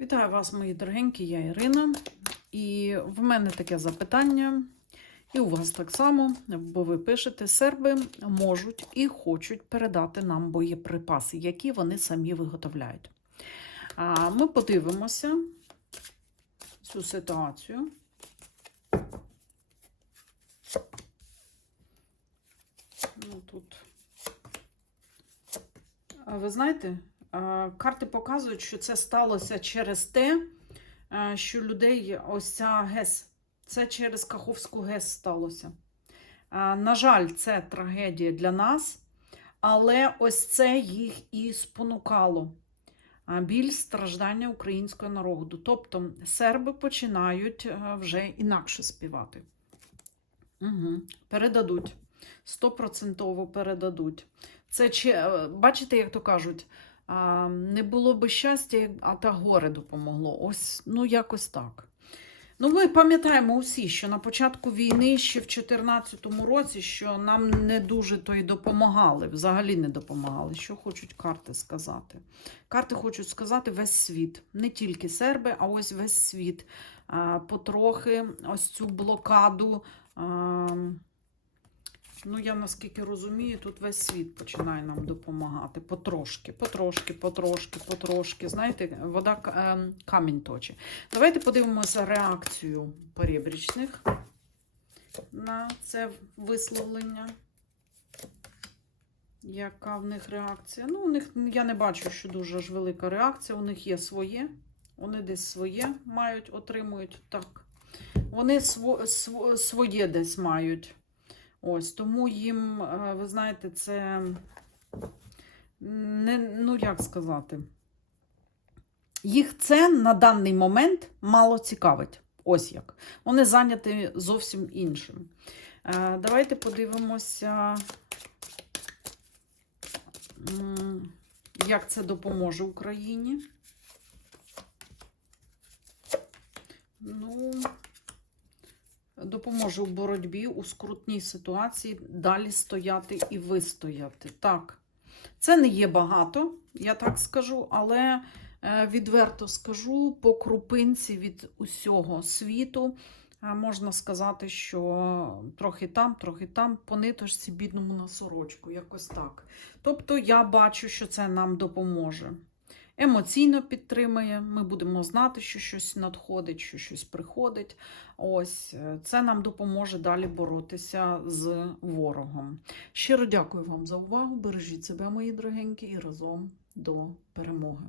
Вітаю вас, мої дорогенькі, я Ірина. І в мене таке запитання, і у вас так само, бо ви пишете, серби можуть і хочуть передати нам боєприпаси, які вони самі виготовляють. А ми подивимося цю ситуацію. Ну, тут. А Ви знаєте, карти показують, що це сталося через те, е, що людей ось ця ГЕС, це через Каховську ГЕС сталося. Е, На жаль, це трагедія для нас, але ось це їх і спонукало. Біль страждання українського народу. Тобто серби починають е, вже інакше співати. Угу. Передадуть. Стопроцентово передадуть. Це чи, е, бачите, як то кажуть, не було би щастя, а та горе допомогло. Ось, ну, якось так. Ну, ми пам'ятаємо усі, що на початку війни, ще в 2014 році, що нам не дуже то й допомагали, взагалі не допомагали. Що хочуть карти сказати? Карти хочуть сказати весь світ, не тільки серби, а ось весь світ. Потрохи ось цю блокаду. Ну, я наскільки розумію, тут весь світ починає нам допомагати. Потрошки, потрошки, потрошки, потрошки. Знаєте, вода ем, камінь точить. Давайте подивимося реакцію перебрічних на це висловлення. Яка в них реакція? Ну, у них я не бачу, що дуже ж велика реакція. У них є своє. Вони десь своє мають, отримують так. Вони сво, сво, своє десь мають. Ось, тому їм, е, ви знаєте, це не, ну як сказати, їх це на даний момент мало цікавить. Ось як. Вони зайняті зовсім іншим. Е, Давайте подивимося, як це допоможе Україні. Ну, допоможе у боротьбі у скрутній ситуації далі стояти і вистояти. Так, це не є багато, я так скажу, але е, відверто скажу, по крупинці від усього світу. е, Можна сказати, що трохи там, трохи там, по ниточці бідному на сорочку, якось так. Тобто я бачу, що це нам допоможе. Емоційно підтримує, ми будемо знати, що щось надходить, що щось приходить. Ось е, це нам допоможе далі боротися з ворогом. Щиро дякую вам за увагу. Бережіть себе, мої дорогенькі, і разом до перемоги.